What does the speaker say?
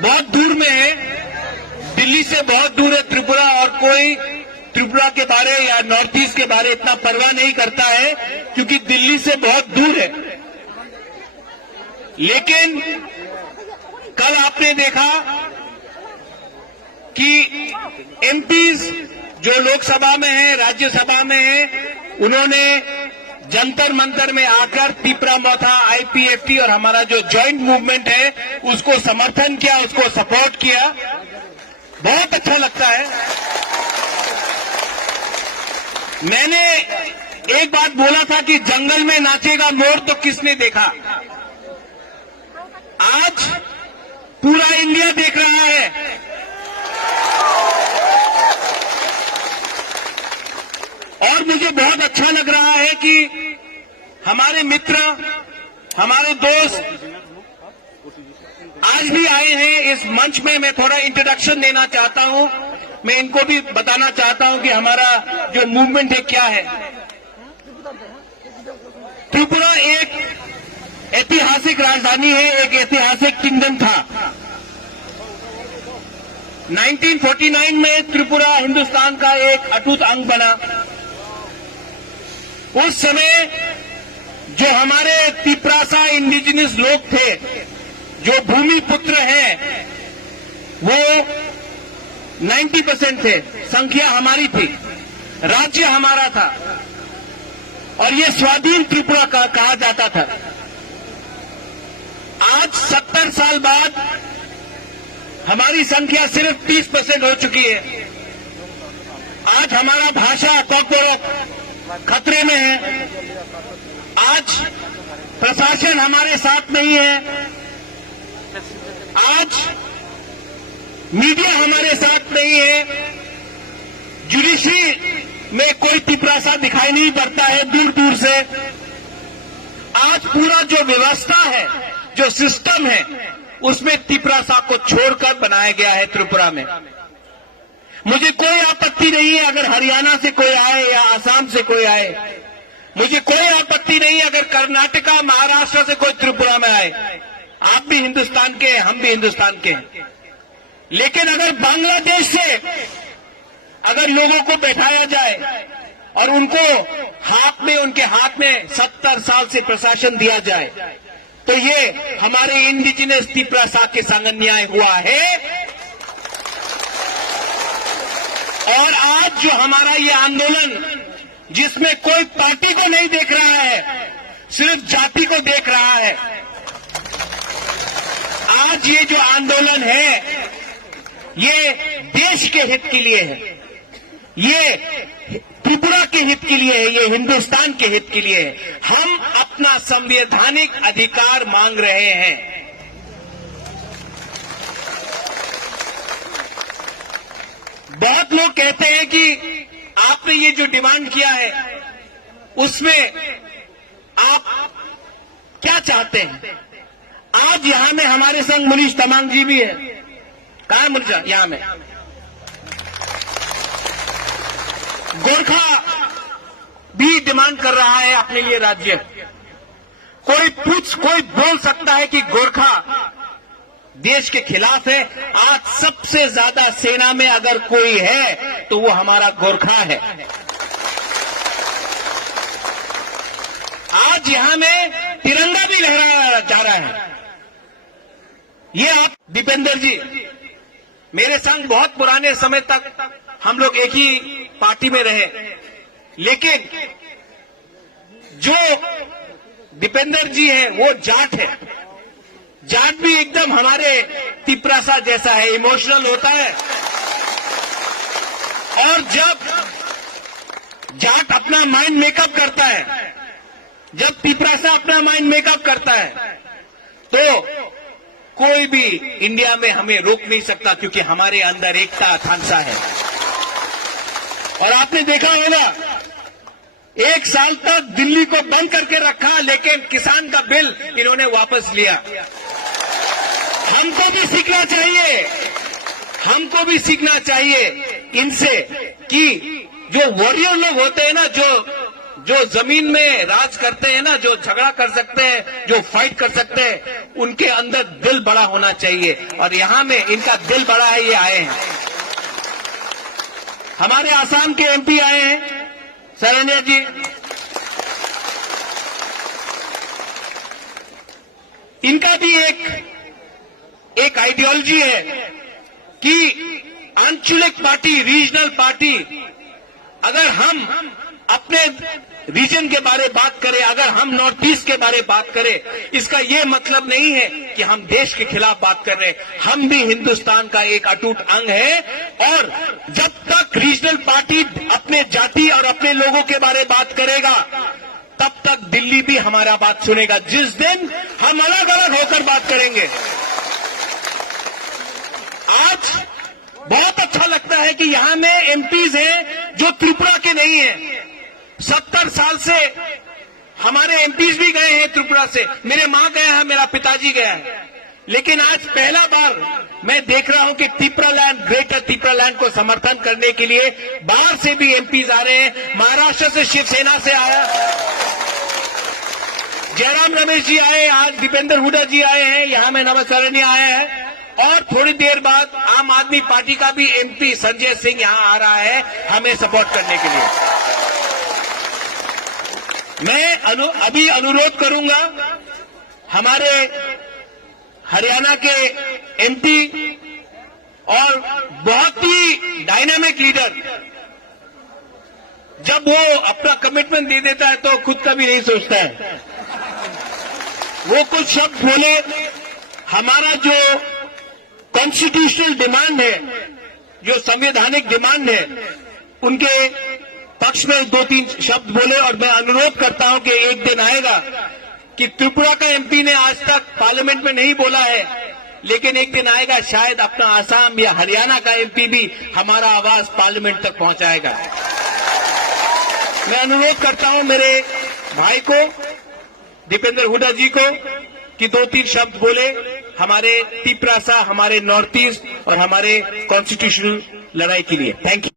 बहुत दूर में है, दिल्ली से बहुत दूर है त्रिपुरा, और कोई त्रिपुरा के बारे या नॉर्थ ईस्ट के बारे इतना परवाह नहीं करता है क्योंकि दिल्ली से बहुत दूर है। लेकिन कल आपने देखा कि एमपीज जो लोकसभा में है, राज्यसभा में है, उन्होंने जंतर मंतर में आकर तिपरा मोथा, आईपीएफटी और हमारा जो जॉइंट मूवमेंट है उसको समर्थन किया, उसको सपोर्ट किया। बहुत अच्छा लगता है। मैंने एक बात बोला था कि जंगल में नाचेगा मोर तो किसने देखा। आज पूरा इंडिया देख रहा है। और मुझे बहुत अच्छा लग रहा है कि हमारे मित्र, हमारे दोस्त आज भी आए हैं इस मंच में। मैं थोड़ा इंट्रोडक्शन देना चाहता हूं, मैं इनको भी बताना चाहता हूं कि हमारा जो मूवमेंट है क्या है। त्रिपुरा एक ऐतिहासिक राजधानी है, एक ऐतिहासिक किंगडम था। 1949 में त्रिपुरा हिंदुस्तान का एक अटूट अंग बना। उस समय जो हमारे तिपरासा इंडिजिनस लोग थे, जो भूमि पुत्र हैं, वो 90% थे, संख्या हमारी थी, राज्य हमारा था और ये स्वाधीन त्रिपुरा कहा जाता था। आज 70 साल बाद हमारी संख्या सिर्फ 30% हो चुकी है। आज हमारा भाषा कॉर्पोरेट खतरे में है। आज प्रशासन हमारे साथ नहीं है। आज मीडिया हमारे साथ नहीं है। जुडिशरी में कोई तिपरासा दिखाई नहीं पड़ता है दूर दूर से। आज पूरा जो व्यवस्था है, जो सिस्टम है, उसमें तिपरासा को छोड़कर बनाया गया है त्रिपुरा में। मुझे कोई आपत्ति नहीं है अगर हरियाणा से कोई आए या आसाम से कोई आए। मुझे कोई आपत्ति नहीं है अगर कर्नाटका, महाराष्ट्र से कोई त्रिपुरा में आए। आप भी हिंदुस्तान के हैं, हम भी हिंदुस्तान के हैं। लेकिन अगर बांग्लादेश से अगर लोगों को बैठाया जाए और उनको उनके हाथ में 70 साल से प्रशासन दिया जाए, तो ये हमारे इंडिजिनस तिपरासा के संग अन्याय हुआ है। और आज जो हमारा ये आंदोलन, जिसमें कोई पार्टी को नहीं देख रहा है, सिर्फ जाति को देख रहा है, आज ये जो आंदोलन है ये देश के हित के लिए है, ये त्रिपुरा के हित के लिए है, ये हिंदुस्तान के हित के लिए है। हम अपना संवैधानिक अधिकार मांग रहे हैं। बहुत लोग कहते हैं कि आपने ये जो डिमांड किया है उसमें आप क्या चाहते हैं। आज यहां में हमारे संग मुनीश तमांग जी भी है। कहां है मुनीश? यहां में। गोरखा भी डिमांड कर रहा है अपने लिए राज्य। कोई बोल सकता है कि गोरखा देश के खिलाफ है। आज सबसे ज्यादा सेना में अगर कोई है तो वो हमारा गोरखा है। आज यहां में तिरंगा भी लहराया जा रहा है। ये आप दीपेंद्र जी, मेरे संग बहुत पुराने समय तक हम लोग एक ही पार्टी में रहे, लेकिन जो दीपेंद्र जी है वो जाट है। जाट भी एकदम हमारे तिपरासा जैसा है, इमोशनल होता है। और जब जाट अपना माइंड मेकअप करता है, जब तिपरासा अपना माइंड मेकअप करता है, तो कोई भी इंडिया में हमें रोक नहीं सकता, क्योंकि हमारे अंदर एकता आकांक्षा है। और आपने देखा होगा 1 साल तक दिल्ली को बंद करके रखा, लेकिन किसान का बिल इन्होंने वापस लिया। हमको भी सीखना चाहिए, हमको भी सीखना चाहिए इनसे कि जो वॉरियर लोग होते हैं ना, जो जो जमीन में राज करते हैं ना, जो झगड़ा कर सकते हैं, जो फाइट कर सकते हैं, उनके अंदर दिल बड़ा होना चाहिए। और यहां में इनका दिल बड़ा है, ये आए हैं। हमारे आसाम के एमपी आए हैं, शरण्या जी। इनका भी एक आइडियोलॉजी है कि आंचलिक पार्टी, रीजनल पार्टी, अगर हम अपने रीजन के बारे में बात करें, अगर हम नॉर्थ ईस्ट के बारे में बात करें, इसका यह मतलब नहीं है कि हम देश के खिलाफ बात कर रहे हैं। हम भी हिंदुस्तान का एक अटूट अंग है। और जब तक रीजनल पार्टी अपने जाति और अपने लोगों के बारे में बात करेगा, तब तक दिल्ली भी हमारा बात सुनेगा। जिस दिन हम अलग अलग होकर बात करेंगे, आज बहुत अच्छा लगता है कि यहां में एमपीज हैं जो त्रिपुरा के नहीं हैं। 70 साल से हमारे एमपीज भी गए हैं त्रिपुरा से। मेरे मां गए हैं, मेरा पिताजी गया है। लेकिन आज पहला बार मैं देख रहा हूं कि Tripura land, greater Tripura land को समर्थन करने के लिए बाहर से भी एमपीज आ रहे हैं। महाराष्ट्र से शिवसेना से आया जयराम रमेश जी आए, आज दीपेंद्र हुडा जी आए हैं, यहां में नमस्कारण्य आया है। और थोड़ी देर बाद आम आदमी पार्टी का भी एमपी संजय सिंह यहां आ रहा है हमें सपोर्ट करने के लिए। मैं अभी अनुरोध करूंगा हमारे हरियाणा के एमपी और बहुत ही डायनामिक लीडर, जब वो अपना कमिटमेंट दे देता है तो खुद का भी नहीं सोचता है। वो कुछ शब्द बोले, हमारा जो कॉन्स्टिट्यूशनल डिमांड है, जो संवैधानिक डिमांड है, उनके पक्ष में 2-3 शब्द बोले। और मैं अनुरोध करता हूं कि एक दिन आएगा कि त्रिपुरा का एमपी ने आज तक पार्लियामेंट में नहीं बोला है, लेकिन एक दिन आएगा शायद अपना आसाम या हरियाणा का एमपी भी हमारा आवाज पार्लियामेंट तक पहुंचाएगा। मैं अनुरोध करता हूं मेरे भाई को, दीपेंद्र हुडा जी को, कि 2-3 शब्द बोले हमारे त्रिपुरा, हमारे नॉर्थ ईस्ट और हमारे कॉन्स्टिट्यूशनल लड़ाई के लिए। Thank you.